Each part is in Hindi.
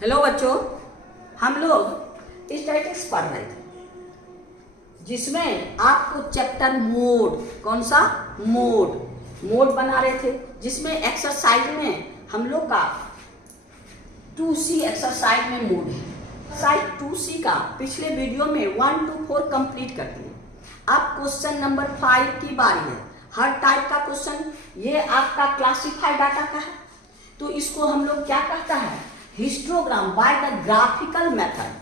हेलो बच्चों, हम लोग स्टैटिस्टिक्स पढ़ रहे थे जिसमें आपको चैप्टर मोड, कौन सा मोड बना रहे थे, जिसमें एक्सरसाइज में हम लोग का 2C एक्सरसाइज में मोड है। एक्सरसाइज 2C का पिछले वीडियो में 1 to 4 कंप्लीट कर दिए। अब क्वेश्चन नंबर 5 की बारी है। हर टाइप का क्वेश्चन, ये आपका क्लासिफाइड डाटा का है, तो इसको हम लोग क्या कहता है, histogram by the graphical method.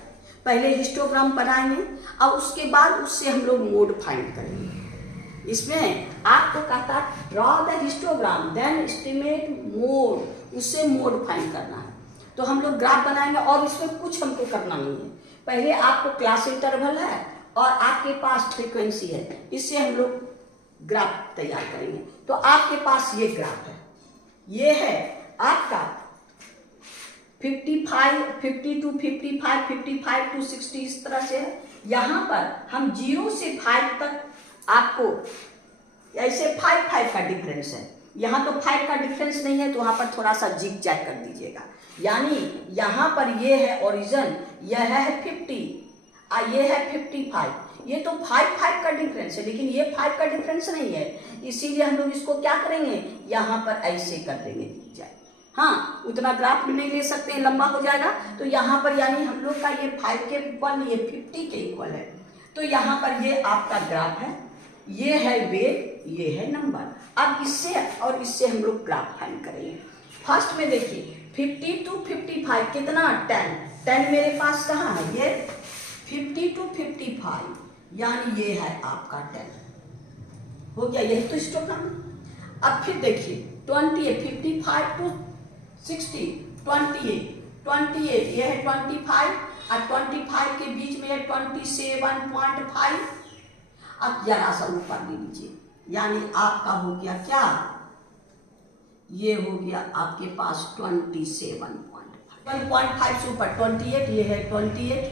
पहले हिस्टोग्राम बनाएंगे और उसके बाद उससे हम लोग मोड फाइंड करेंगे। इसमें आपको कहता है draw the histogram then estimate mode, उससे मोड फाइंड करना है। तो हम लोग ग्राफ बनाएंगे और इसमें कुछ हमको करना नहीं है। पहले आपको क्लास इंटरवल है और आपके पास फ्रीक्वेंसी है, इससे हम लोग ग्राफ तैयार करेंगे। तो आपके पास ये ग्राफ है, ये है आपका 55, 52, 55, 55 to 60, इस तरह से है। यहाँ पर हम 0 से 5 तक आपको ऐसे 5 का डिफरेंस है। यहाँ तो 5 का डिफरेंस नहीं है, तो वहाँ पर थोड़ा सा जिग जैग कर दीजिएगा। यानी यहाँ पर ये है ओरिजिन, यह है 50 और ये है 55। ये तो 5 का डिफरेंस है, लेकिन ये 5 का डिफरेंस नहीं है, इसीलिए हम लोग इसको क्या करेंगे, यहाँ पर ऐसे कर देंगे जिग जैग। हाँ, उतना ग्राफ में नहीं ले सकते हैं, लंबा हो जाएगा। तो यहाँ पर यानी हम लोग का ये 5 के इक्वल, ये 50 के इक्वल है। तो यहाँ पर ये आपका ग्राफ है, ये है वेट, ये है नंबर। अब इससे और इससे हम लोग ग्राफ फाइंड करेंगे। फर्स्ट में देखिए 50 to 55 कितना, 10 मेरे पास कहाँ है, ये 50 to 55, यानी ये है आपका 10 हो गया। यही तो हिस्टोग्राम। अब फिर देखिए 28, 55 to 60, 28, ये है 25 और 25 के बीच में है 27.5। अब जरा सा ऊपर ले लीजिए, यानी आपका हो गया क्या, ये हो गया आपके पास 27.5 से ऊपर 28, ये है 28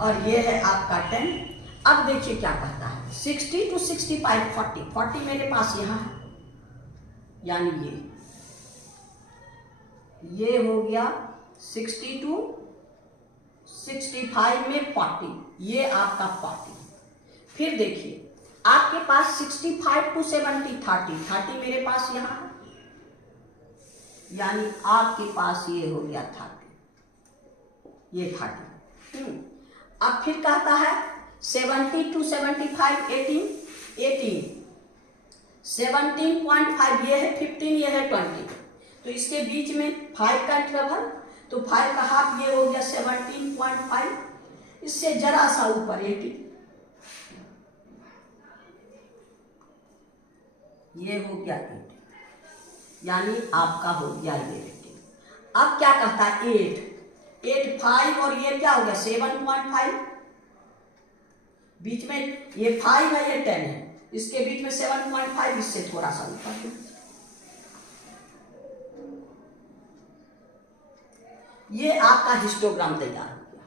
और ये है आपका 10। अब देखिए क्या कहता है, 60 to 65, 40 मेरे पास यहाँ है, यानी ये हो गया 60 to 65 में 40, ये आपका 40। फिर देखिए आपके पास 65 to 70, 30 मेरे पास यहाँ है, यानी आपके पास ये हो गया 30, ये 30। अब फिर कहता है 70 to 75, 18, 17.5, ये है 15, ये है 20। तो इसके बीच में 5 का इंटरवल, तो 5 का हाफ, ये हो गया 17.5। इससे जरा सा ऊपर 18, ये हो गया 18, यानी आपका हो गया ये 18। अब क्या कहता है 8, 5 और ये क्या हो गया 7.5, बीच में ये 5 है, ये 10 है, इसके बीच में 7.5, इससे थोड़ा सा ऊपर। ये आपका हिस्टोग्राम तैयार हो गया।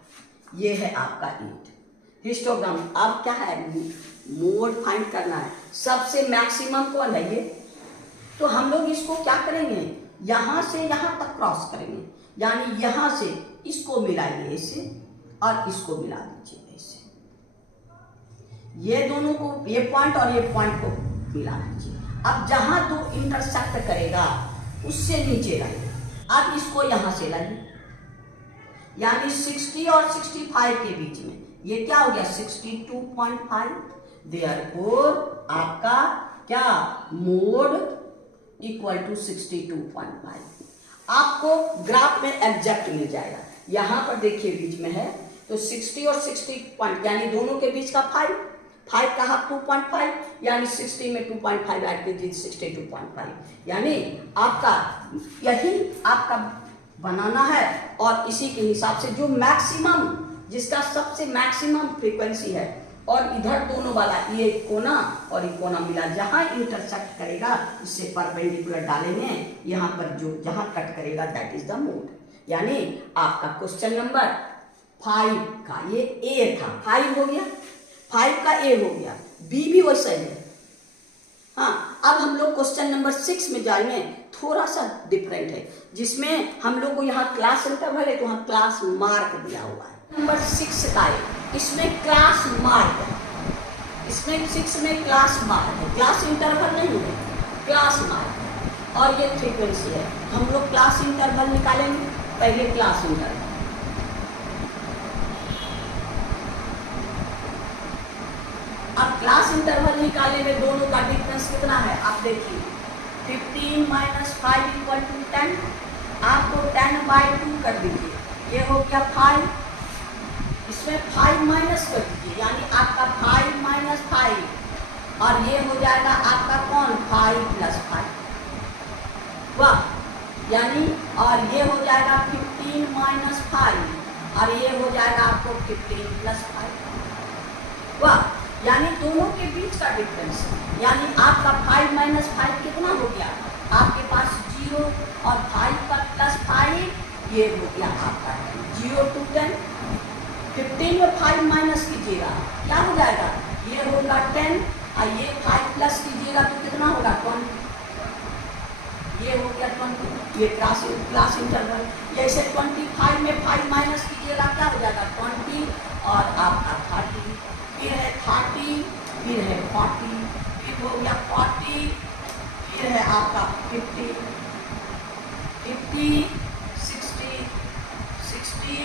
ये है आपका 8 हिस्टोग्राम। अब क्या है, मोड फाइंड करना है, सबसे मैक्सिमम कौन है ये। तो हम लोग इसको क्या करेंगे, यहाँ से यहाँ तक क्रॉस करेंगे, यानी यहाँ से इसको मिलाइए ऐसे और इसको मिला दीजिए ऐसे, ये दोनों को, ये पॉइंट और ये पॉइंट को मिला दीजिए। अब जहाँ दो इंटरसेक्ट करेगा उससे नीचे लाइए। अब इसको यहाँ से लाइए, यानी 60 और 65 के बीच में ये क्या हो गया 62.5। देयरफॉर आपका क्या, मोड इक्वल टू 62.5। आपको ग्राफ में एग्जैक्ट मिल जाएगा। यहाँ पर देखिए बीच में है, तो 60 और 60 पॉइंट, यानी दोनों के बीच का 5 का हाफ 2.5, यानी 60 में 2.5 ऐड कीजिए 62.5, यानी आपका यही आपका बनाना है। और इसी के हिसाब से जो मैक्सिमम, जिसका सबसे मैक्सिमम फ्रीक्वेंसी है, और इधर दोनों वाला ये कोना और ये कोना मिला, जहां इंटरसेक्ट करेगा इससे परपेंडिकुलर डालेंगे, यहाँ पर जो जहां कट करेगा दैट इज द मोड। यानी आपका क्वेश्चन नंबर 5 का ये ए था, 5 हो गया, 5 का ए हो गया, बी भी वैसा ही है। हाँ, अब हम लोग क्वेश्चन नंबर 6 में जाएंगे, थोड़ा सा डिफरेंट है, जिसमें हम लोग को यहाँ क्लास इंटरवल है तो वहाँ क्लास मार्क दिया हुआ है। नंबर 6 का है, इसमें क्लास मार्क है, इसमें 6 में क्लास मार्क है, क्लास इंटरवल नहीं है, क्लास मार्क है, और ये फ्रीक्वेंसी है। हम लोग क्लास इंटरवल निकालेंगे, पहले क्लास इंटरवल। अब क्लास इंटरवल निकालेंगे, दोनों का डिफरेंस कितना है आप देखिए, 15 - 5 = 10। आपको 10/2 कर दीजिए, ये हो गया 5, इसमें 5 माइनस कर दीजिए, यानी आपका 5 - 5, और ये हो जाएगा आपका कौन 5 + 5, वाह, यानी और ये हो जाएगा 15 - 5, और ये हो जाएगा आपको 15 + 5, वाह, यानी दोनों के बीच का डिफरेंस, यानी आपका 5 - 5 कितना हो गया आपके पास 0, और 5 का +5 ये हो गया आपका 0 to 10। 15 में 5 माइनस कीजिएगा क्या हो जाएगा, ये होगा 10, और ये 5 प्लस कीजिएगा तो कितना होगा 20, ये हो गया 20, ये क्लास इंटरवल। जैसे 25 में 5 माइनस कीजिएगा क्या हो जाएगा 20, और आपका 30, फिर है 30, फिर है 40, फिर हो गया 40, फिर है आपका 50, 50, 60, 60,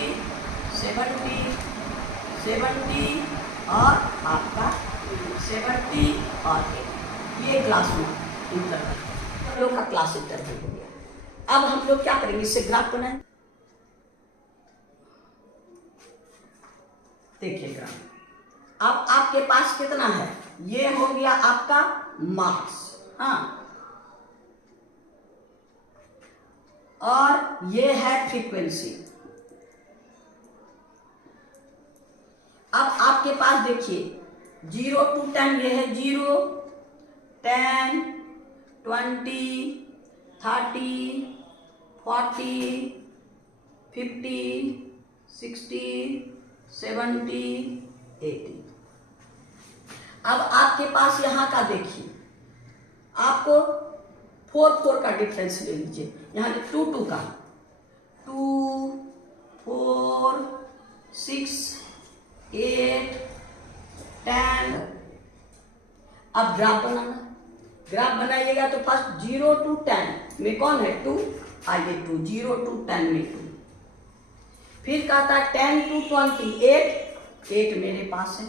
70, 70, और आपका 70 और 80, ये क्लास में इंटरवल हम लोग का क्लास इंटरवल हो गया। अब हम लोग क्या करेंगे, इससे ग्राफ बनाएं। देखिए ग्राफ, अब आपके पास कितना है, ये हो गया आपका मार्क्स, हाँ, और ये है फ्रीक्वेंसी। अब आपके पास देखिए 0 to 10, ये है 0, 10, 20, 30, 40, 50, 60, 70, 80। अब आपके पास यहाँ का देखिए, आपको 4 का डिफरेंस ले लीजिए, यहाँ 2 का, 2, 4, 6, 8, 10। अब ग्राफ बनाइएगा तो फर्स्ट 0 to 10 में कौन है 2, आइए 2, 0 to 10 में 2, फिर कहता है 10 to 20, 8 मेरे पास है,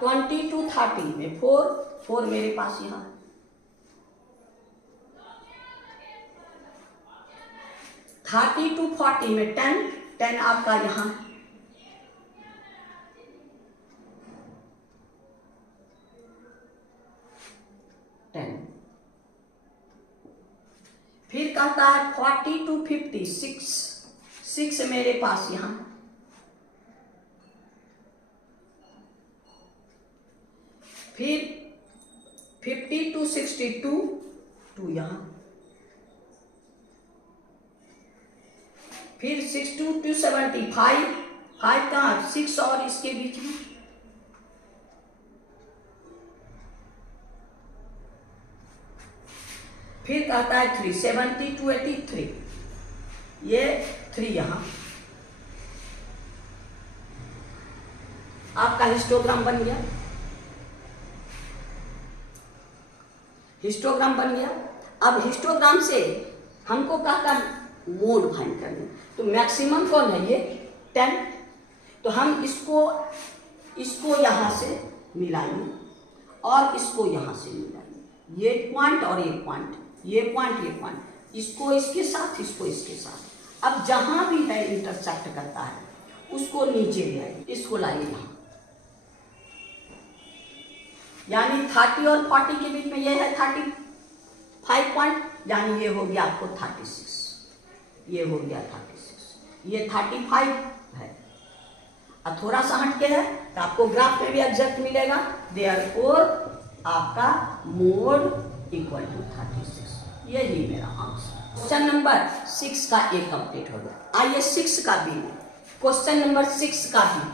ट्वेंटी टू 30 में 4 मेरे पास यहाँ, 30 to 40 में 10 आपका यहाँ, 10, फिर कहता है 40 to 50, 6 मेरे पास यहाँ, फिर 50 to 62, 2 यहाँ, फिर 62 to 75, 5 कहाँ 6 और इसके बीच में, फिर कहता है 3, 70 to 83, ये 3 यहाँ, आपका हिस्टोग्राम बन गया, हिस्टोग्राम बन गया। अब हिस्टोग्राम से हमको कहता मोड फाइंड करना, तो मैक्सिमम कौन है ये 10, तो हम इसको यहाँ से मिलाएंगे और इसको यहाँ से मिलाएंगे, ये पॉइंट और ये पॉइंट, ये पॉइंट ये पॉइंट, इसको इसके साथ, इसको इसके साथ। अब जहाँ भी है इंटरसेक्ट करता है उसको नीचे ले आइए, इसको लाइए यहाँ, यानी 30 और 40 के बीच में ये है 35 पॉइंट, यानी ये हो गया आपको 36, ये हो गया 36, ये 35 है। अब थोड़ा सा हट के है तो आपको ग्राफ में भी एग्जैक्ट मिलेगा, देयरफॉर आपका मोड इक्वल टू 36, यही मेरा आंसर। क्वेश्चन नंबर 6 का ए कंप्लीट हो गया। आइए 6 का बी, क्वेश्चन नंबर 6 का बी,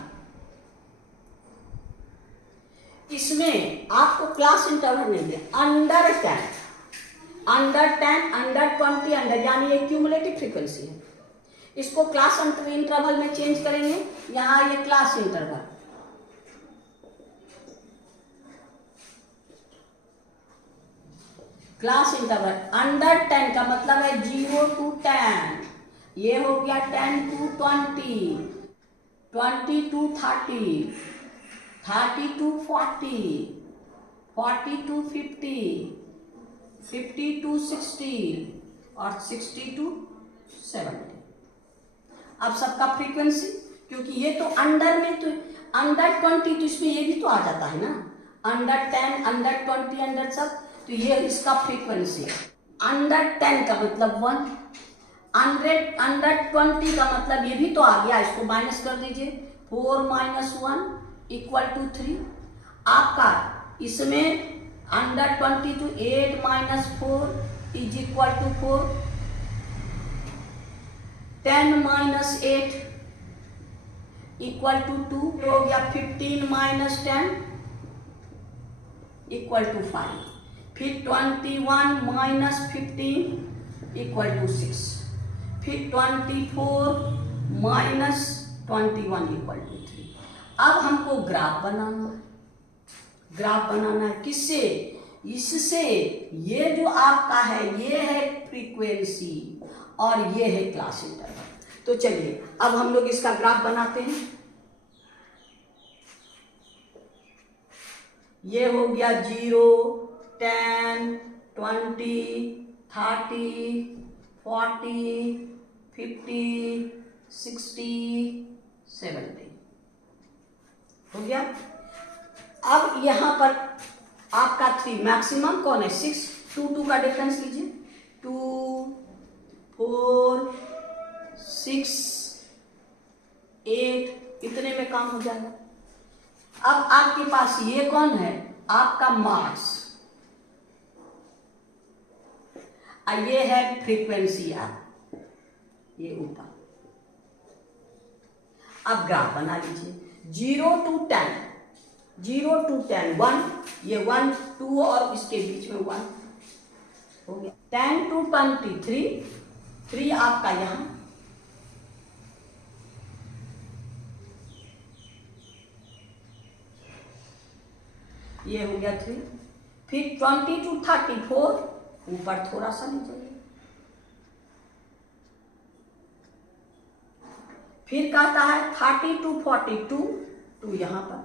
इसमें आपको क्लास इंटरवल नहीं है, अंडर 10, अंडर 10, अंडर 20, अंडर, यानी ये क्यूमुलेटिव फ्रीक्वेंसी है। इसको क्लास इंटरवल में चेंज करेंगे, यहाँ ये class interval, class interval under 10 का मतलब है 0 to 10, ये हो गया 10 to 20, 20 to 30, 30 to 40, 40 to 50, 50 to 60 और 60 to 70। अब सबका फ्रीक्वेंसी, क्योंकि ये तो अंडर में, तो अंडर 20 तो इसमें ये भी तो आ जाता है ना, अंडर 10, अंडर 20, अंडर सब, तो ये इसका फ्रीक्वेंसी है। अंडर 10 का मतलब 1, अंडर 20 का मतलब ये भी तो आ गया, इसको माइनस कर दीजिए, 4 - 1 = 3। आपका इसमें अंडर 20 to 8 - 4 = 4, 10 - 8 = 2, हो गया 15 - 10 = 5, फिर 21 - 15 = 6, फिर 24 - 21 = 3। अब हमको ग्राफ बनाना है, ग्राफ बनाना है किससे, इससे, ये जो आपका है ये है फ्रीक्वेंसी और ये है क्लास इंटरवल। तो चलिए अब हम लोग इसका ग्राफ बनाते हैं। ये हो गया 0, 10, 20, 30, 40, 50, 60, 70 हो गया। अब यहां पर आपका 3 मैक्सिमम कौन है, 6, 2, 2 का डिफरेंस लीजिए, 2, 4, 6, 8, इतने में काम हो जाएगा। अब आपके पास ये कौन है, आपका मास, ये है फ्रीक्वेंसी आप, ये ऊपर। अब ग्राफ बना लीजिए, 0 to 10, 0 to 10 1, ये 1, 2 और इसके बीच में 1 हो गया। 10 to 20 3 आपका यहां, ये हो गया 3, फिर 20 to 34 ऊपर थोड़ा सा नहीं चाहिए, फिर कहता है 30 to 42 2 यहां पर,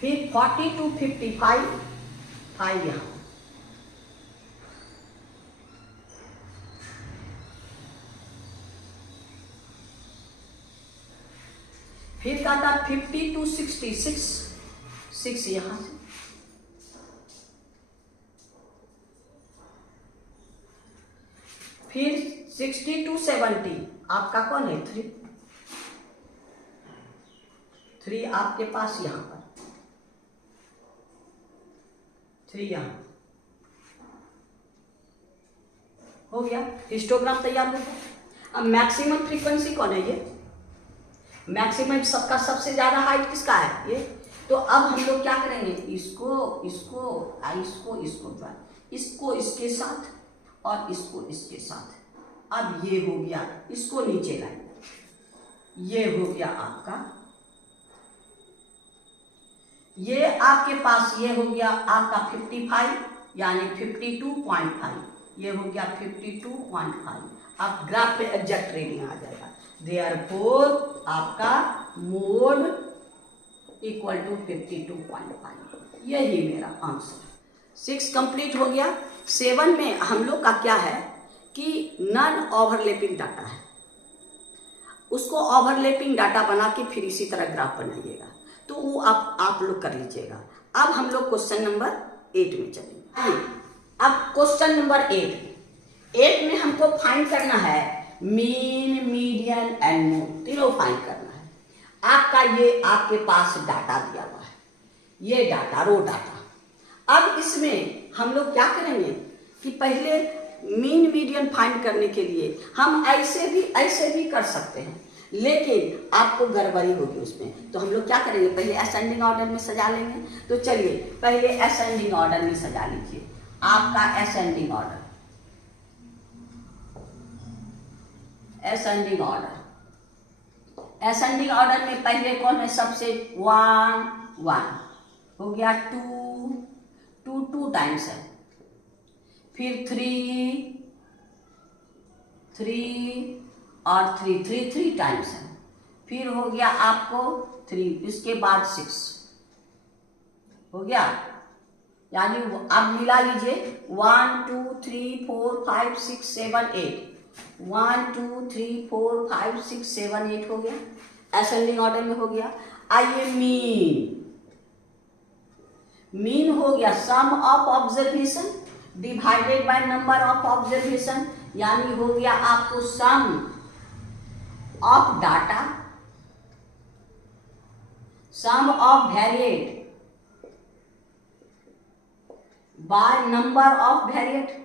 फिर 40 to 55 5 यहां, फिर कहता 50 to 66 6 यहां से, फिर 60 to 70 आपका कौन है 3 आपके पास यहां पर, 3 यहां हो गया। हिस्टोग्राम तैयार हो गया। अब मैक्सिमम फ्रीक्वेंसी कौन है, ये मैक्सिमम सबका सबसे ज्यादा हाइट किसका है ये, तो अब हम लोग क्या करेंगे, इसको इसको इसको इसको इसको इसके साथ और इसको इसके साथ। अब ये हो गया, इसको नीचे लाएंगे, ये हो गया आपका, ये आपके पास ये हो गया आपका 55 यानी 52.5, ये हो गया 52.5। अब ग्राफ पे एग्जैक्ट रीडिंग आ जाएगा, देयरफॉर आपका मोड इक्वल टू 52.5, यही मेरा आंसर। 6 कंप्लीट हो गया। 7 में हम लोग का क्या है कि नॉन ओवरलैपिंग डाटा है, उसको ओवरलैपिंग डाटा बना के फिर इसी तरह ग्राफ बनाइएगा, तो वो आप लोग कर लीजिएगा। अब हम लोग क्वेश्चन नंबर 8 में चलेंगे। अब क्वेश्चन नंबर 8 में हमको फाइंड करना है मीन, मीडियन एंड मोड, तीनों फाइंड करना है। आपका ये आपके पास डाटा दिया हुआ है, ये डाटा रो डाटा। अब इसमें हम लोग क्या करेंगे कि पहले मीन मीडियन फाइंड करने के लिए हम ऐसे भी कर सकते हैं, लेकिन आपको गड़बड़ी होगी उसमें। तो हम लोग क्या करेंगे, पहले असेंडिंग ऑर्डर में सजा लेंगे। तो चलिए पहले असेंडिंग ऑर्डर में सजा लीजिए आपका ascending order. Ascending order, ascending order में पहले कौन है, सबसे 1 1 हो गया, 2 2 टाइम्स है, फिर 3 और 3 टाइम्स है, फिर हो गया आपको 3, इसके बाद 6 हो गया। यानी आप मिला लीजिए 1 2 3 4 5 6 7 8, 1 2 3 4 5 6 7 8 हो गया, असेंडिंग ऑर्डर में हो गया। आइए मीन हो गया sum of observation divided by number of observation, यानी हो गया आपको sum of data, sum of variate by number of variate.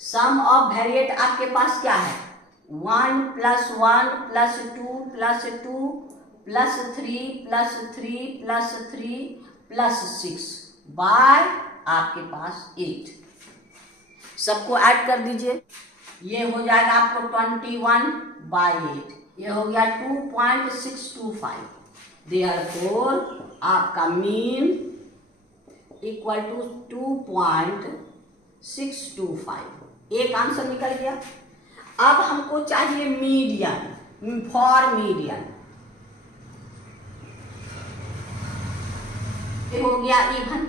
Sum of variate आपके पास क्या है, 1 + 1 + 2 + 2 + 3 + 3 + 3 + 6 बाय आपके पास 8। सबको ऐड कर दीजिए, ये हो जाएगा आपको 21/8, ये हो गया 2.625। देयरफॉर आपका मीन इक्वल टू 2.625, एक आंसर निकल गया। अब हमको चाहिए मीडियन, फॉर मीडियन हो गया even,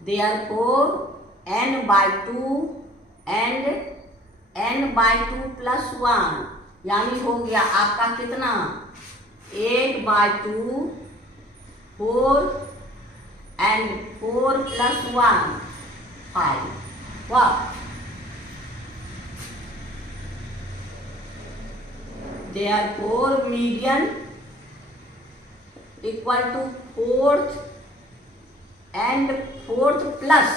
therefore n/2 and n/2 + 1, यानी हो गया आपका कितना 8/2 4 एंड 4 + 1 5। वाह, therefore median equal to 4th and 4th plus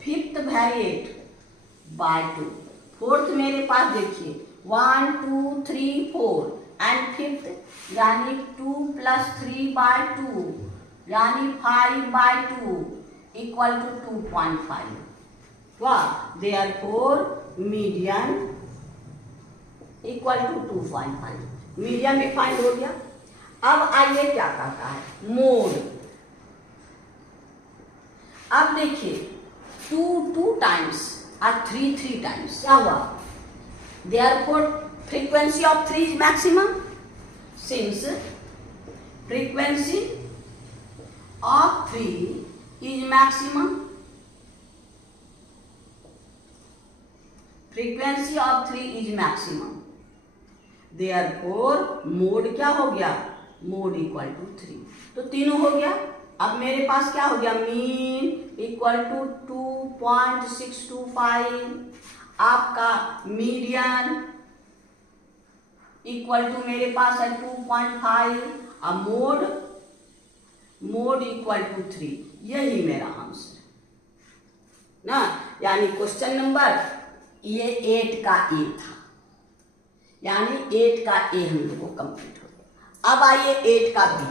5th variate by 2। 4th मेरे पास देखिए 1 2 3 4 एंड 5th यानी 2 + 3/2 यानी 5/2 इक्वल टू 2.5। वाह, therefore median equal to 2.5, median भी फाइंड हो गया। अब आइए क्या कहता है मोड। अब देखिए 2 टाइम्स और 3 टाइम्स क्या हुआ, therefore frequency of 3 is maximum, since frequency of 3 is maximum, frequency of 3 is maximum, therefore mode क्या हो गया, मोड इक्वल टू 3। तो तीनों हो गया। अब मेरे पास क्या हो गया, मीन इक्वल टू 2.625, आपका मीडियन इक्वल टू मेरे पास है 2.5, अब मोड इक्वल टू 3। यही मेरा आंसर ना, यानी क्वेश्चन नंबर ये 8 का ए था, यानी 8 का ए हम लोग को कंप्लीट हो गया। अब आइए 8 का बी।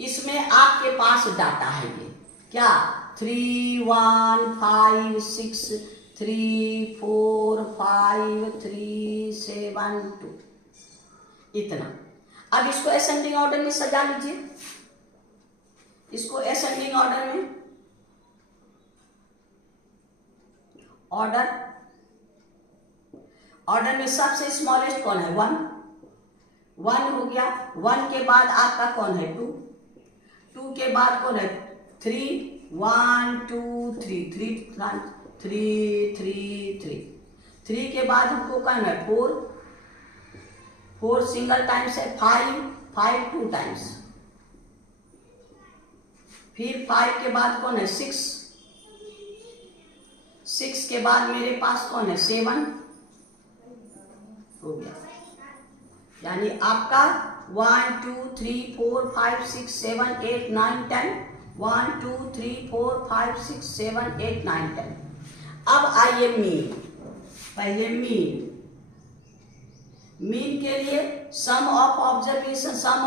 इसमें आपके पास डाटा है ये क्या, 3 1 5 6 3 4 5 3 7 2, इतना। अब इसको असेंडिंग ऑर्डर में सजा लीजिए, इसको असेंडिंग ऑर्डर में, ऑर्डर में सबसे स्मॉलेस्ट कौन है, 1 हो गया। 1 के बाद आपका कौन है, 2 के बाद कौन है, 3 1 2 3 3 के बाद हमको कौन है, 4 सिंगल टाइम्स है, 5 2 टाइम्स, फिर 5 के बाद कौन है, 6 के बाद मेरे पास कौन है, 7 हो गया। यानी आपका 1 2 3 4 5 6 7 8 9 10 1 2 3 4 5 6 7 8 9 10। अब आइए मीन। पहले मीन के लिए sum of observation, sum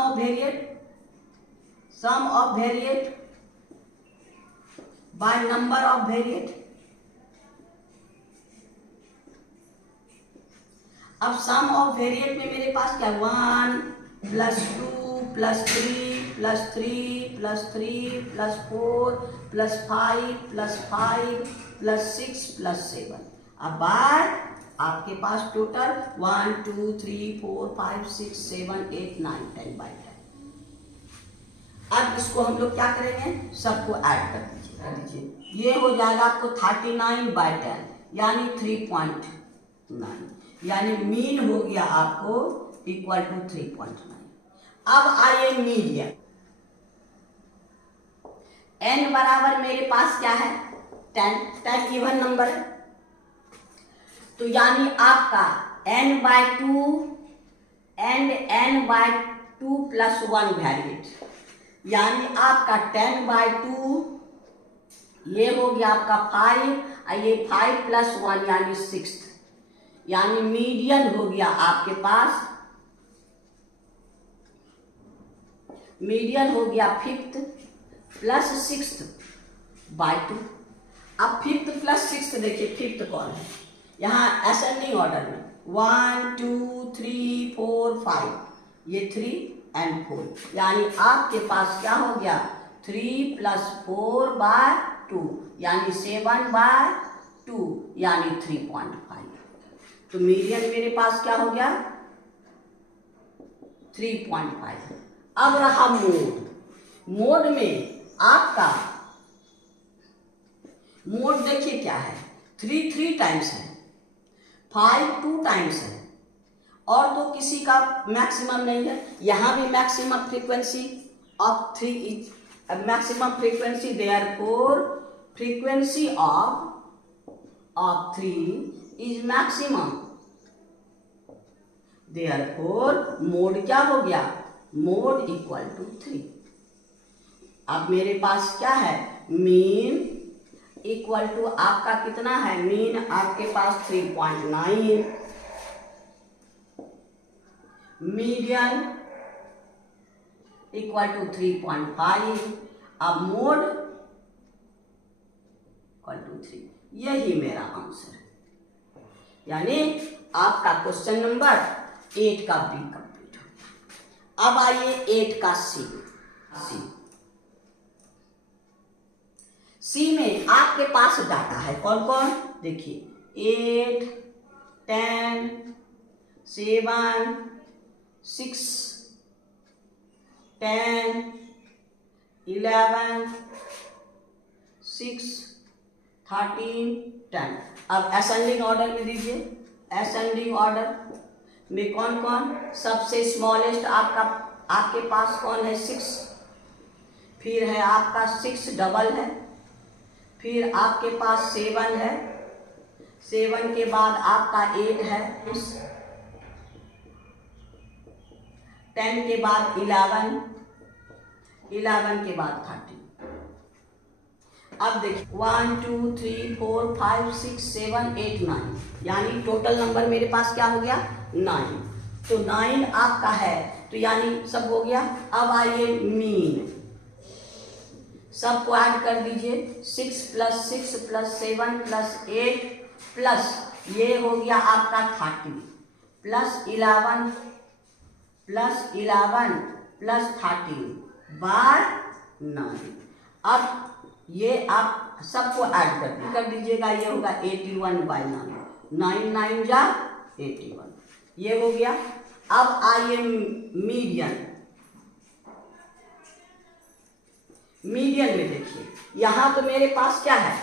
of variate by number of variate. अब सम ऑफ वेरिएट में मेरे पास क्या, 1 + 2 + 3 + 3 + 3 + 4 + 5 + 5 + 6 + 7। अब बार आपके पास टोटल 1 2 3 4 5 6 7 8 9 10 बाई 10। अब इसको हम लोग क्या करेंगे, सबको ऐड कर दीजिए। ये हो जाएगा आपको 39 बाई 10 यानी 3.9, यानी मीन हो गया आपको इक्वल टू 3.9। अब आइए मीडियन। n बराबर मेरे पास क्या है, 10 इवन नंबर है, तो यानी आपका n/2 एंड n/2 + 1 वेरिएट, यानी आपका 10/2 ये हो गया आपका 5 और ये 5 + 1 यानी 6, यानी मीडियन हो गया आपके पास, मीडियन हो गया 5th + 6th बाई 2। अब 5th + 6th देखिए, 5th कौन है, यहाँ असेंडिंग ऑर्डर में 1 2 3 4 5, ये 3 और 4, यानी आपके पास क्या हो गया 3 + 4 बाय 2 यानी 7/2 यानी 3.5। तो मीडियन मेरे पास क्या हो गया 3.5। अब रहा मोड में आपका मोड देखिए क्या है, 3 टाइम्स है, 5 2 टाइम्स है, और तो किसी का मैक्सिमम नहीं है। यहाँ भी maximum frequency of 3 is maximum frequency, therefore frequency of 3 is maximum, therefore mode क्या हो गया, मोड इक्वल टू 3। अब मेरे पास क्या है, मीन इक्वल टू आपका कितना है, मीन आपके पास 3.9, मीडियन इक्वल टू 3.5, अब मोड इक्वल टू 3। यही मेरा आंसर है, यानी आपका क्वेश्चन नंबर 8 का बी कंप्लीट हो गया। अब आइए 8 का सी में आपके पास डाटा है कौन कौन, देखिए 8 10 7 6 10 11 6 13 10। अब असेंडिंग ऑर्डर में दीजिए, असेंडिंग ऑर्डर में कौन कौन, सबसे स्मॉलेस्ट आपके पास कौन है 6, फिर है आपका 6 डबल है, फिर आपके पास 7 है, 7 के बाद आपका 8 है, 10 के बाद 11, 11 के बाद 13। अब देखिए 1 2 3 4 5 6 7 8 9, यानी टोटल नंबर मेरे पास क्या हो गया 9। तो 9 आपका है, तो यानी सब हो गया। अब आइए मीन, सबको ऐड कर दीजिए, 6 + 6 + 7 + 8 प्लस ये हो गया आपका 30 + 11 + 13 बार 9। अब ये आप सबको ऐड कर दीजिएगा, ये होगा 81/9, 9 9 जा 81, ये हो गया। अब आइए मीडियन, मीडियन में देखिए यहाँ तो मेरे पास क्या है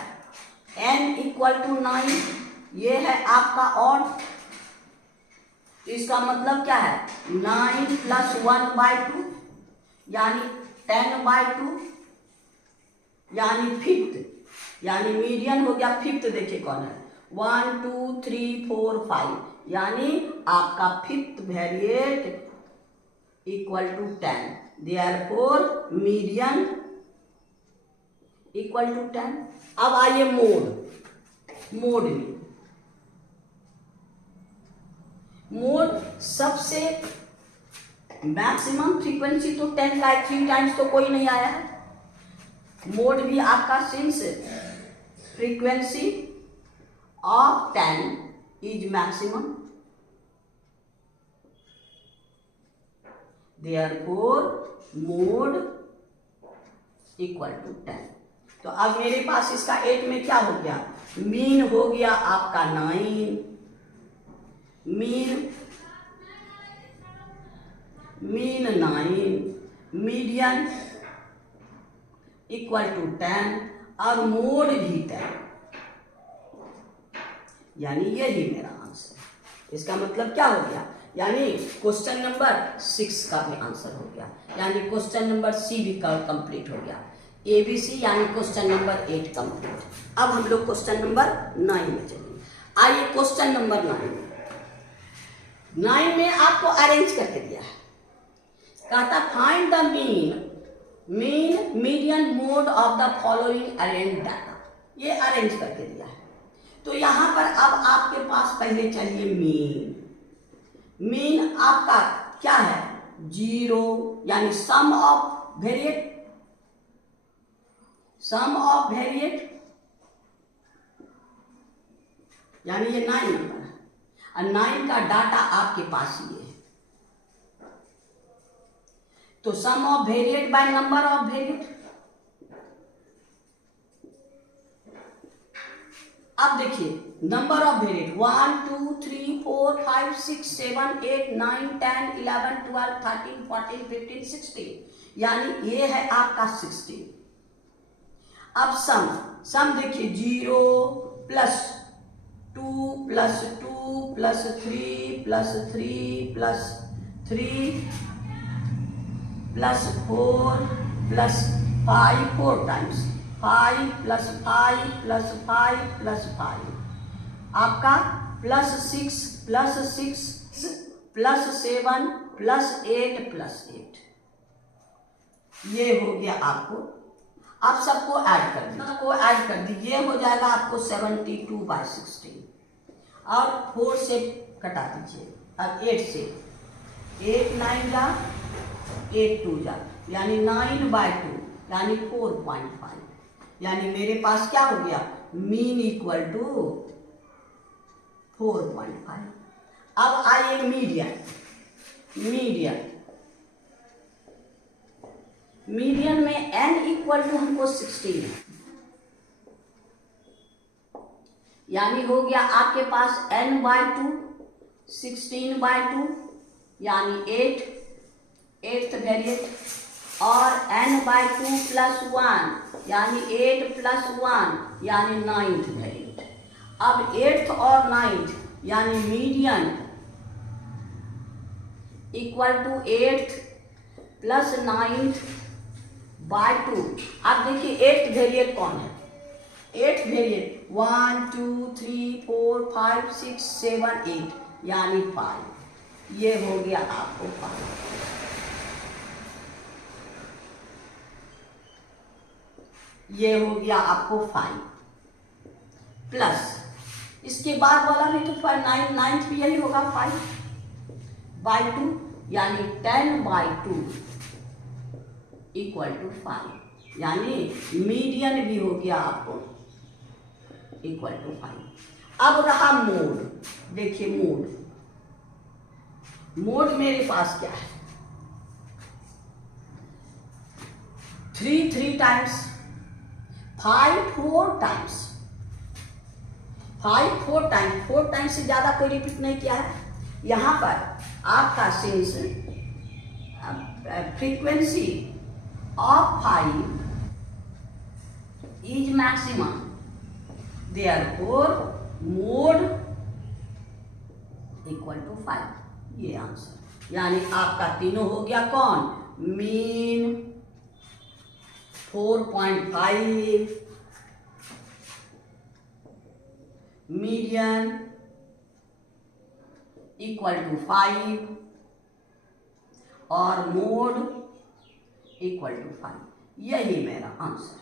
n = 9, ये है आपका ऑड, इसका मतलब क्या है 9 + 1/2 यानी 10/2 यानी 5th, यानी मीडियन हो गया 5th। देखिए कौन है 1 2 3 4 5, यानी आपका 5th variate equal to 10, therefore median equal to 10। अब आइए मोड में मोड सबसे मैक्सिमम फ्रीक्वेंसी तो 10 का है, 3 टाइम्स तो कोई नहीं आया है। मोड भी आपका since frequency of 10 is maximum, therefore mode equal to 10। तो अब मेरे पास इसका 8 में क्या हो गया, मीन हो गया आपका 9, मीन 9, मीडियन इक्वल टू 10 और मोड भी 10, यानी यही मेरा आंसर। इसका मतलब क्या हो गया, यानी क्वेश्चन नंबर 6 का भी आंसर हो गया, यानी क्वेश्चन नंबर सी भी कंप्लीट हो गया। ABC यानी क्वेश्चन नंबर 8 कंप्लीट। अब हम लोग क्वेश्चन नंबर 9 में चलिए। आइए क्वेश्चन नंबर 9 में आपको अरेंज करके दिया है, कहता find the mean median mode of the following arrange data. ये अरेंज करके दिया है। तो यहां पर अब आपके पास पहले चलिए मीन आपका क्या है, 0 यानी सम ऑफ वेरिएट यानी ये 9 नंबर है और 9 का डाटा आपके पास ही है। तो sum of variate by number of variate. अब देखिए नंबर ऑफ वेरिएट 1 2 3 4 5 6 7 8 9 10 11 12 13 14 15 16, यानी ये है आपका 16। अब सम देखिए 0 plus 2 plus 2 plus 3 plus 3 plus 3 plus 4 plus 5, 4 times 5 plus 5 plus 5 plus 5, आपका plus 6 plus 6 plus 7 plus 8 plus 8, ये हो गया आपको। आप सबको ऐड कर दीजिए, हो जाएगा आपको 72/16 और 4 से कटा दीजिए। अब 8 से 8 9 जा 8 2 जा, यानी 9/2 यानी 4.5, यानी मेरे पास क्या हो गया, मीन इक्वल टू 4.5। अब आइए मीडियन में n इक्वल टू हमको 16 है, यानी हो गया आपके पास n/2 16/2 यानी 8th वेरिएट, और n/2 प्लस 1 यानी 8 प्लस 1 यानी 9th वेरिएट। अब 8th और 9th यानी median equal to 8th plus 9th/2। अब देखिए 8th वेरिएट कौन है, 8th वेरिएट 1 2 3 4 5 6 7 8 यानी 5, ये हो गया आपको 5। ये हो गया आपको 5 प्लस इसके बाद वाला भी तो 9th भी यही होगा 5/2 यानी 10/2 इक्वल टू 5, यानी मीडियन भी हो गया आपको इक्वल टू 5। अब रहा मोड, देखिए मोड मेरे पास क्या है, 3 टाइम्स 5 4 टाइम्स 5 4 टाइम्स 4 टाइम्स से ज्यादा कोई रिपीट नहीं किया है। यहां पर आपका since frequency of 5 is maximum, therefore mode equal to 5, ये आंसर। यानी आपका तीनों हो गया कौन, मीन 4.5, मीडियन इक्वल टू 5 और मोड इक्वल टू 5, यही मेरा आंसर है।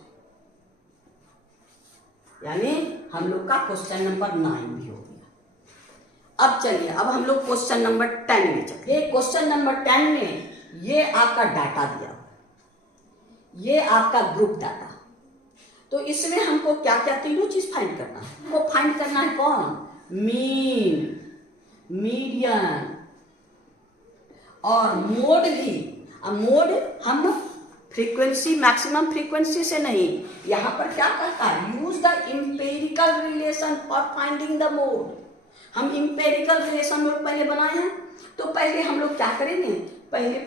यानी हम लोग का क्वेश्चन नंबर 9 भी हो गया। अब चलिए, अब हम लोग क्वेश्चन नंबर 10 में चलते हैं। क्वेश्चन नंबर 10 में ये आपका डाटा दिया, ये आपका ग्रुप डाटा। तो इसमें हमको क्या क्या तीनों चीज फाइंड करना है। हमको फाइंड करना है कौन? मीन, मीडियन और मोड भी। अब मोड हम फ्रीक्वेंसी, मैक्सिमम फ्रीक्वेंसी से नहीं, यहां पर क्या करता है? Use the empirical relation for finding the mode. हम इंपेरिकल रिलेशन मोड पहले बनाए हैं, तो पहले हम लोग क्या करेंगे? पहले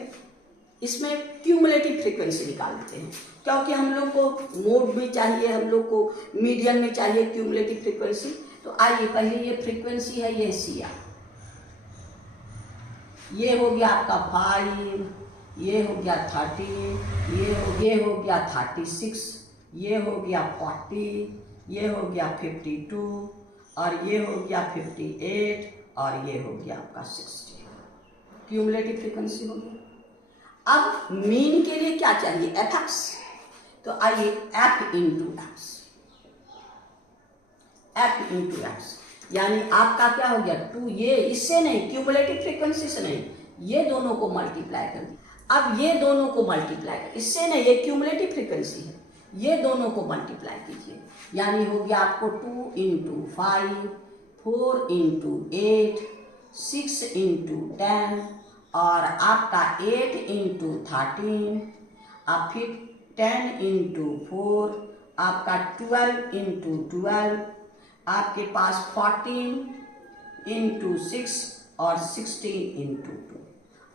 इसमें क्यूमुलेटिव फ्रीक्वेंसी निकाल लेते हैं, क्योंकि हम लोग को मोड भी चाहिए, हम लोग को मीडियन में चाहिए क्यूमुलेटिव फ्रीक्वेंसी। तो आइए पहले ये फ्रीक्वेंसी है, ये सी आर, ये हो गया आपका 5, ये हो गया 13, ये हो गया 36, ये हो गया 40, ये हो गया 52 और ये हो गया 58 और ये हो गया आपका 60। क्यूमुलेटिव फ्रीक्वेंसी हो गया। अब मीन के लिए क्या चाहिए? एफ। तो आइए F into x, F into x, यानी आपका क्या हो गया 2। ये इससे नहीं, क्यूमुलेटिव फ्रीक्वेंसी से नहीं, ये दोनों को मल्टीप्लाई कर दिया। अब ये दोनों को मल्टीप्लाई कर, इससे नहीं, ये क्यूमुलेटिव फ्रीक्वेंसी है, ये दोनों को मल्टीप्लाई कीजिए, यानी हो गया आपको 2 इंटू 5, 4 इंटू 8, 6 इंटू 10 और आपका 8 इंटू 13, अब फिर 10 इंटू 4, आपका 12 इंटू 12, आपके पास 14 इंटू 6 और 16 इंटू 2।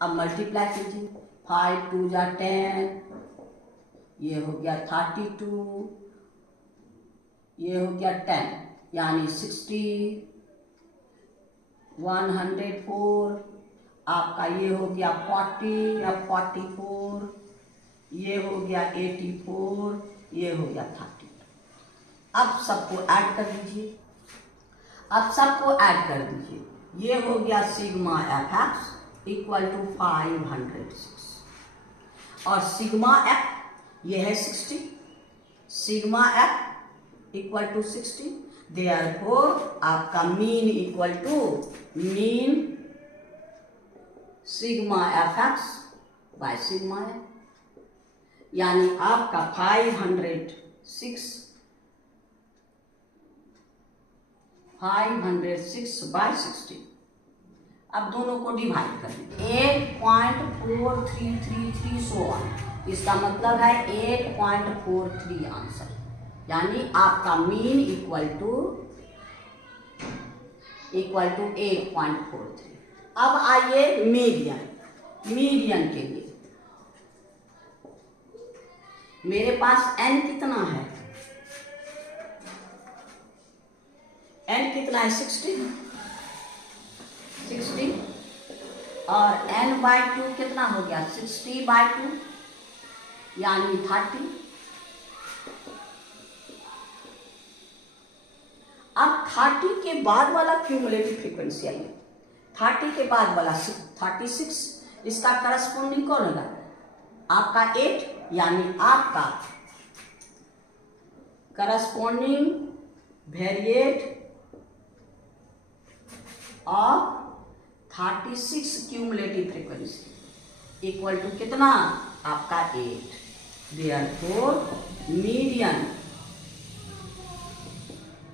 अब मल्टीप्लाई कीजिए, 5 2 जा 10, ये हो गया 32, ये हो गया 10, यानी 60, 104, आपका ये हो गया 40 या 44, ये हो गया 84, ये हो गया 32। अब सबको ऐड कर दीजिए, अब सबको ऐड कर दीजिए, ये हो गया sigma F X equal to 506 और सिग्मा एफ ये है 60, sigma F equal to 60। Therefore आपका mean equal to mean sigma F X by sigma F, यानी आपका 506 बाय 60। अब दोनों को डिवाइड कर दीजिए, 8.4333 सो ऑन, इसका मतलब है 8.43 आंसर, यानी आपका मीन इक्वल टू 8.43। अब आइए मीडियन, मीडियन के लिए मेरे पास n कितना है? n कितना है? 60 और n बाई 2 कितना हो गया? 60/2 यानी 30। अब 30 के बाद वाला क्यूमुलेटिव फ्रीक्वेंसी आइए, 30 के बाद वाला 36, इसका करस्पॉन्डिंग कौन होगा? आपका 8, यानी आपका corresponding variate of 36 cumulative frequency equal to कितना? आपका 8। देयरफॉर मीडियन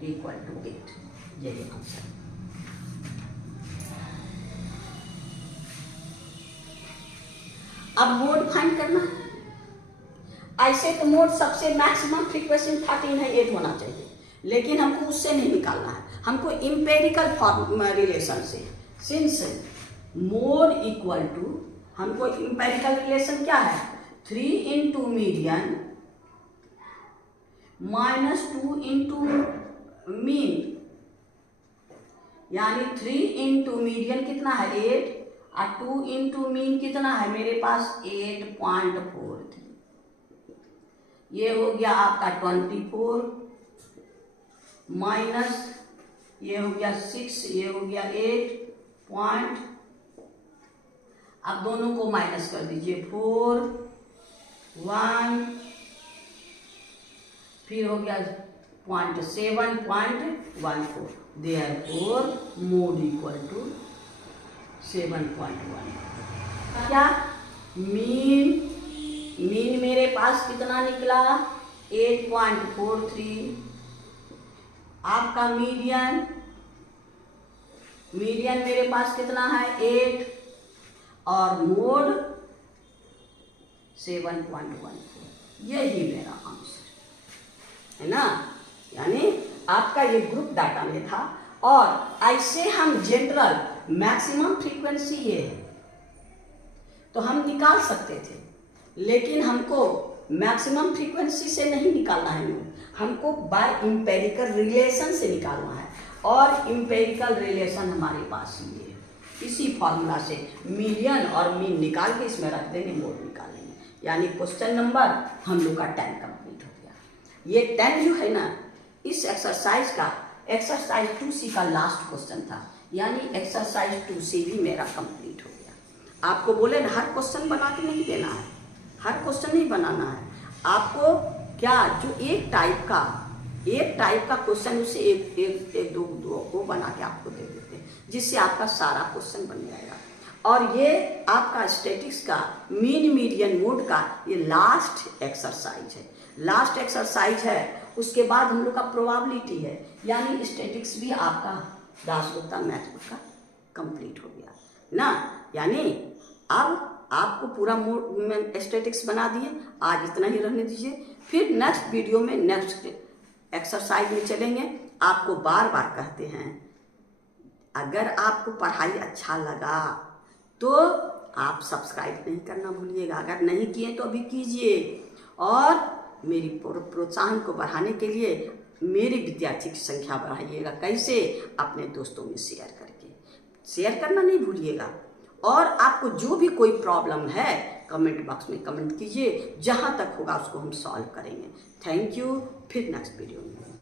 इक्वल टू 8, यही आंसर। अब मोड फाइंड करना है। ऐसे तो मोड सबसे मैक्सिमम फ्रीक्वेंसी 13 है, 8 होना चाहिए, लेकिन हमको उससे नहीं निकालना है, हमको इंपेरिकल रिलेशन से। सिंस मोड इक्वल टू, हमको इंपेरिकल रिलेशन क्या है? 3 into median minus 2 into mean, यानी 3 इंटू मीडियन कितना है? 8 और 2 इंटू मीन कितना है मेरे पास? 8.43। ये हो गया आपका 24 माइनस ये हो गया 6, ये हो गया 8 पॉइंट, अब दोनों को माइनस कर दीजिए, 4 1, फिर हो गया 7.14, therefore mode equal to 7.1। क्या मीन मेरे पास कितना निकला 8.43। आपका मीडियन मेरे पास कितना है 8 और मोड 7.14। यही मेरा आंसर है ना। यानी आपका ये ग्रुप डाटा में था और ऐसे हम जनरल मैक्सिमम फ्रीक्वेंसी ये है तो हम निकाल सकते थे, लेकिन हमको मैक्सिमम फ्रीक्वेंसी से नहीं निकालना है, हमको बाय इंपेरिकल रिलेशन से निकालना है। और इंपेरिकल रिलेशन हमारे पास ही है, इसी फॉर्मूला से मिलियन और मीन निकाल के इसमें रख देंगे, मोड निकालेंगे। यानी क्वेश्चन नंबर हम लोग का 10 कंप्लीट हो गया। ये 10 जो है ना, इस एक्सरसाइज का एक्सरसाइज 2C का लास्ट क्वेश्चन था, यानी एक्सरसाइज 2C भी मेरा कंप्लीट हो गया। आपको बोले ना हर क्वेश्चन बना के नहीं देना है, हर क्वेश्चन नहीं बनाना है आपको। क्या जो एक टाइप का क्वेश्चन उसे एक दो को बना के आपको दे देते हैं, जिससे आपका सारा क्वेश्चन बन जाएगा। और ये आपका स्टैटिक्स का मीन मीडियन मोड का ये लास्ट एक्सरसाइज है, लास्ट एक्सरसाइज है। उसके बाद हम लोग का प्रोबेबिलिटी है, यानी स्टैटिक्स भी आपका दासगुप्ता मैथ का कंप्लीट हो गया ना। यानी अब आपको पूरा मोड स्टैटिक्स बना दिए, आज इतना ही रहने दीजिए। फिर नेक्स्ट वीडियो में नेक्स्ट एक्सरसाइज में चलेंगे। आपको बार बार कहते हैं, अगर आपको पढ़ाई अच्छा लगा तो आप सब्सक्राइब नहीं करना भूलिएगा, अगर नहीं किए तो अभी कीजिए। और मेरी प्रोत्साहन को बढ़ाने के लिए मेरी विद्यार्थी की संख्या बढ़ाइएगा। कैसे? अपने दोस्तों में शेयर करके, शेयर करना नहीं भूलिएगा। और आपको जो भी कोई प्रॉब्लम है कमेंट बॉक्स में कमेंट कीजिए, जहाँ तक होगा उसको हम सॉल्व करेंगे। Thank you. फिर नेक्स्ट वीडियो में।